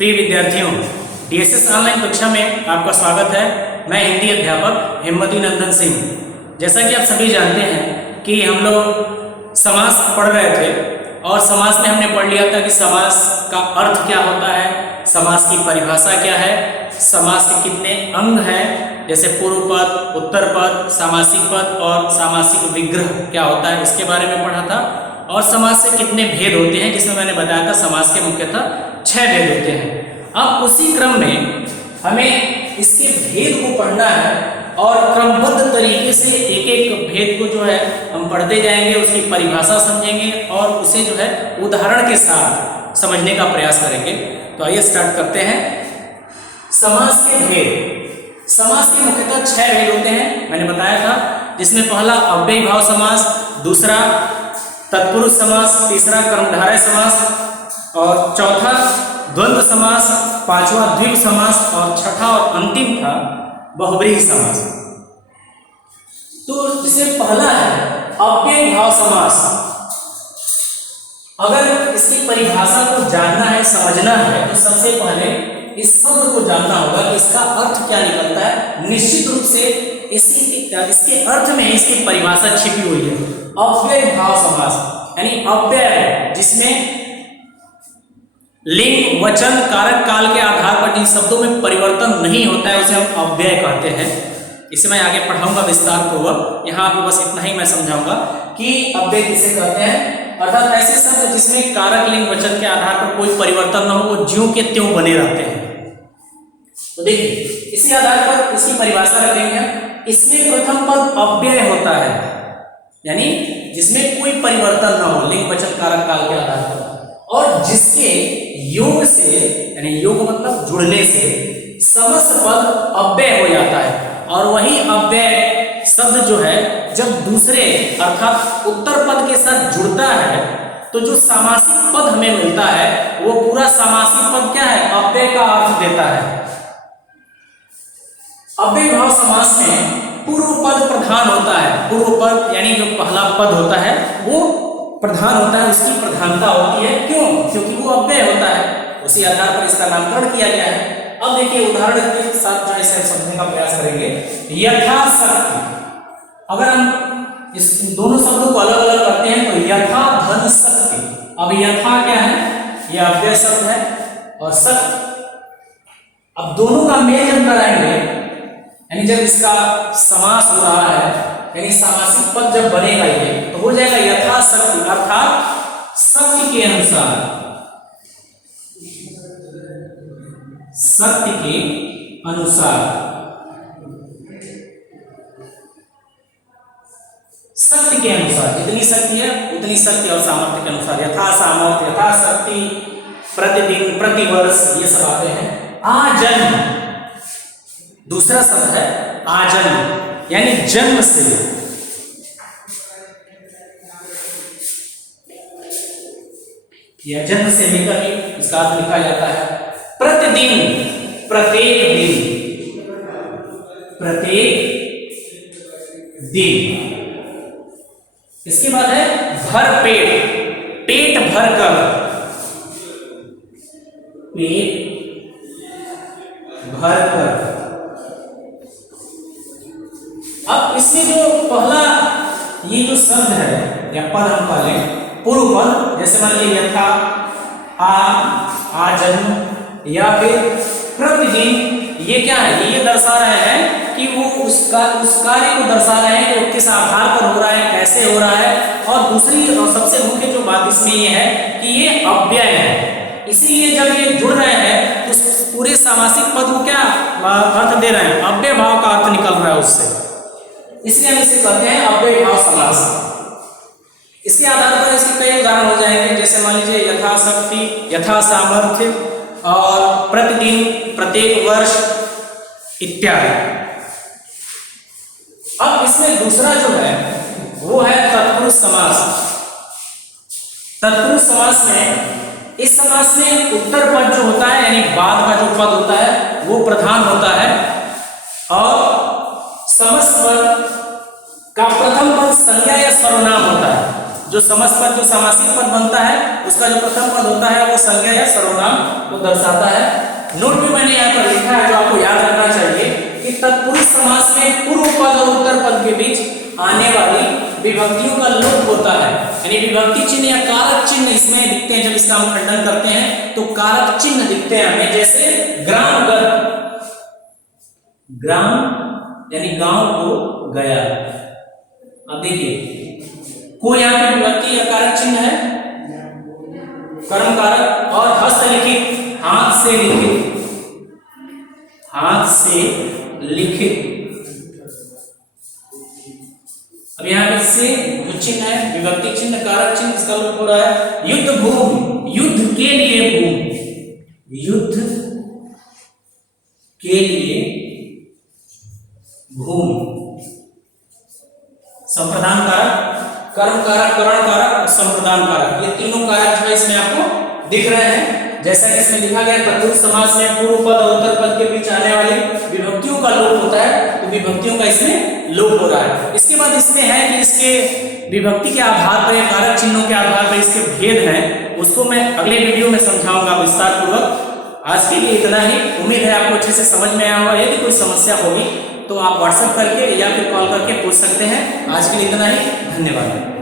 प्रिय विद्यार्थियों, DSS online कक्षा में आपका स्वागत है। मैं हिंदी अध्यापक हेमवती नंदन सिंह। जैसा कि आप सभी जानते हैं कि हम लोग समास पढ़ रहे थे और समास में हमने पढ़ लिया था कि समास का अर्थ क्या होता है, समास की परिभाषा क्या है, समास के कितने अंग हैं, जैसे पूर्व पद, उत्तर पद, सामासिक पद और सामासिक विग्रह क्या होता है, इसके बारे में पढ़ा था। और समास से कितने भेद होते हैं, जिसमें मैंने बताया था समास के मुख्यतः 6 भेद होते हैं। अब उसी क्रम में हमें इसके भेद को पढ़ना है और क्रमबद्ध तरीके से एक एक भेद को जो है हम पढ़ते जाएंगे, उसकी परिभाषा समझेंगे और उसे जो है उदाहरण के साथ समझने का प्रयास करेंगे। तो आइए स्टार्ट करते हैं। समास के भेद। समास के मुख्यतः 6 भेद होते हैं, मैंने बताया था, जिसमें पहला अव्ययी भाव समास, दूसरा तत्पुरुष समास, तीसरा कर्मधारय समास और चौथा द्वंद्व समास, पांचवा द्विग समास और छठा और अंतिम था बहुब्रीहि समास। तो जिसमें पहला है अव्ययी भाव समास। अगर इसकी परिभाषा को जानना है, समझना है, तो सबसे पहले इस शब्द को जानना होगा कि इसका अर्थ क्या निकलता है। निश्चित रूप से इसके अर्थ में इसकी परिभाषा छिपी हुई है। अव्ययी भाव समास यानी अव्यय, जिसमें लिंग, वचन, कारक, काल के आधार पर जिन शब्दों में परिवर्तन नहीं होता है उसे हम अव्यय कहते हैं। इसे मैं आगे पढ़ाऊंगा विस्तार पूर्वक। यहाँ आपको बस इतना ही मैं समझाऊंगा कि अव्यय किसे कहते हैं, अर्थात ऐसे शब्द जिसमें कारक, लिंग, वचन के आधार पर कोई परिवर्तन न हो, वो ज्यों के त्यों बने रहते हैं। तो देखिए, इसी आधार पर इसकी परिभाषा रखेंगे। इसमें प्रथम पद अव्यय होता है, यानी जिसमें कोई परिवर्तन न हो, लिंग, वचन, कारक, काल के आधार पर, और जिसके योग से, यानी योग मतलब जुड़ने से, समस्त पद अव्यय हो जाता है। और वही अव्यय शब्द जो है जब दूसरे अर्थात उत्तर पद के साथ जुड़ता है तो जो सामासिक पद हमें मिलता है वो पूरा सामासिक पद क्या है, अव्यय का अर्थ देता है। अव्ययी भाव समास में पूर्व पद प्रधान होता है। पूर्व पद यानी जो पहला पद होता है वो प्रधान होता है, उसकी प्रधानता होती है। क्यों? क्योंकि वो अव्यय होता है। उसी आधार पर इसका नामकरण किया गया है। अब देखिए उदाहरण के साथ जो इसे समझने का प्रयास करेंगे। यथाशक्ति, अगर हम इस दोनों शब्दों को अलग अलग करते हैं तो यथा धन शक्ति। अब यथा क्या है, यह अव्यय शब्द है और शक्ति, अब दोनों का मेल जब कराएंगे, यानी जब इसका समास हो रहा है, यानी सामासिक पद जब बनेगा ये, तो हो जाएगा यथाशक्ति, अर्थात शक्ति के अनुसार, शक्ति के अनुसार, शक्ति के अनुसार, जितनी शक्ति है उतनी शक्ति और सामर्थ्य के अनुसार, यथा सामर्थ्य, यथा शक्ति, प्रतिदिन, प्रतिवर्ष, ये सब आते हैं। आजन्म दूसरा शब्द है, आजन्म यानी जन्म से, या जन्म से लेकर ही इसका अर्थ लिखा जाता है। प्रतिदिन, प्रत्येक दिन, प्रत्येक दिन। इसके बाद है भर पेट, पेट भर कर, पेट भर कर। अब इसमें जो पहला ये जो शब्द है या पद हम पहले पूर्व पद, जैसे मान लीजिए यथा, आजन्म या फिर प्रतिदिन, ये क्या है, ये दर्शा रहे हैं कि वो उस कार्य को दर्शा रहे हैं कि वो किस आधार पर हो रहा है, कैसे हो रहा है। और दूसरी और सबसे मुख्य जो बात इसमें ये है कि ये अव्यय है, इसीलिए जब ये जुड़ रहे हैं तो पूरे सामासिक पद को क्या अर्थ दे रहे हैं, अव्यय भाव का अर्थ निकल रहा है उससे, इसलिए हम इसे कहते हैं अव्ययी भाव समास। इसके आधार पर इसके कई उदाहरण हो जाएंगे, जैसे मान लीजिए यथाशक्ति, यथा सामर्थ्य और प्रतिदिन, प्रत्येक वर्ष इत्यादि। अब इसमें दूसरा जो है वो है तत्पुरुष समास। तत्पुरुष समास में, इस समास में उत्तर पद जो होता है यानी बाद का जो पद होता है वो प्रधान होता है और समस्त पद का प्रथम पद संज्ञा या सर्वनाम होता है। जो समस्त पद, जो सामासिक पद बनता है उसका उसका जो प्रथम पद होता है वो संज्ञा या सर्वनाम को दर्शाता है। नोट में मैंने यहाँ पर लिखा है जो आपको याद रखना चाहिए कि तत्पुरुष समास में पूर्व पद और उत्तर पद के बीच आने वाली विभक्तियों का लोप होता है, यानी विभक्ति चिन्ह या कारक चिन्ह इसमें दिखते हैं। जब इसका हम खंडन करते हैं तो कारक चिन्ह दिखते हैं हमें, जैसे ग्राम गत, ग्राम यानी गांव को गया। अब देखिए कोई यहाँ पे विभक्ति या कारक चिन्ह है, कर्म कारक, और हस्तलिखित हाथ से लिखित, हाथ से लिखित। अब यहाँ पे से जो चिन्ह है विभक्ति चिन्ह कारक चिन्ह इसका लोप हो रहा है। युद्ध भूमि, युद्ध के लिए भूमि, युद्ध के लिए भूमि। संप्रदान कारक, कर्म कारक, करण कारक, संप्रदान कारक, ये तीनों कारक जो है इसमें आपको दिख रहे हैं। जैसा कि इसमें लिखा गया तत्पुरुष समास में पूर्व पद और उत्तर पद के बीच आने वाली विभक्तियों का लोप होता है, तो विभक्तियों का इसमें लोप हो रहा है। इसके बाद इसमें है कि इसके विभक्ति के आधार पर या कारक चिन्हों के आधार पर इसके भेद हैं, उसको मैं अगले वीडियो में समझाऊंगा विस्तार पूर्वक। आज के लिए इतना ही। उम्मीद है आपको अच्छे से समझ में आया होगा। यदि कोई समस्या होगी तो आप व्हाट्सएप करके या फिर कॉल करके पूछ सकते हैं। आज के लिए इतना ही, धन्यवाद।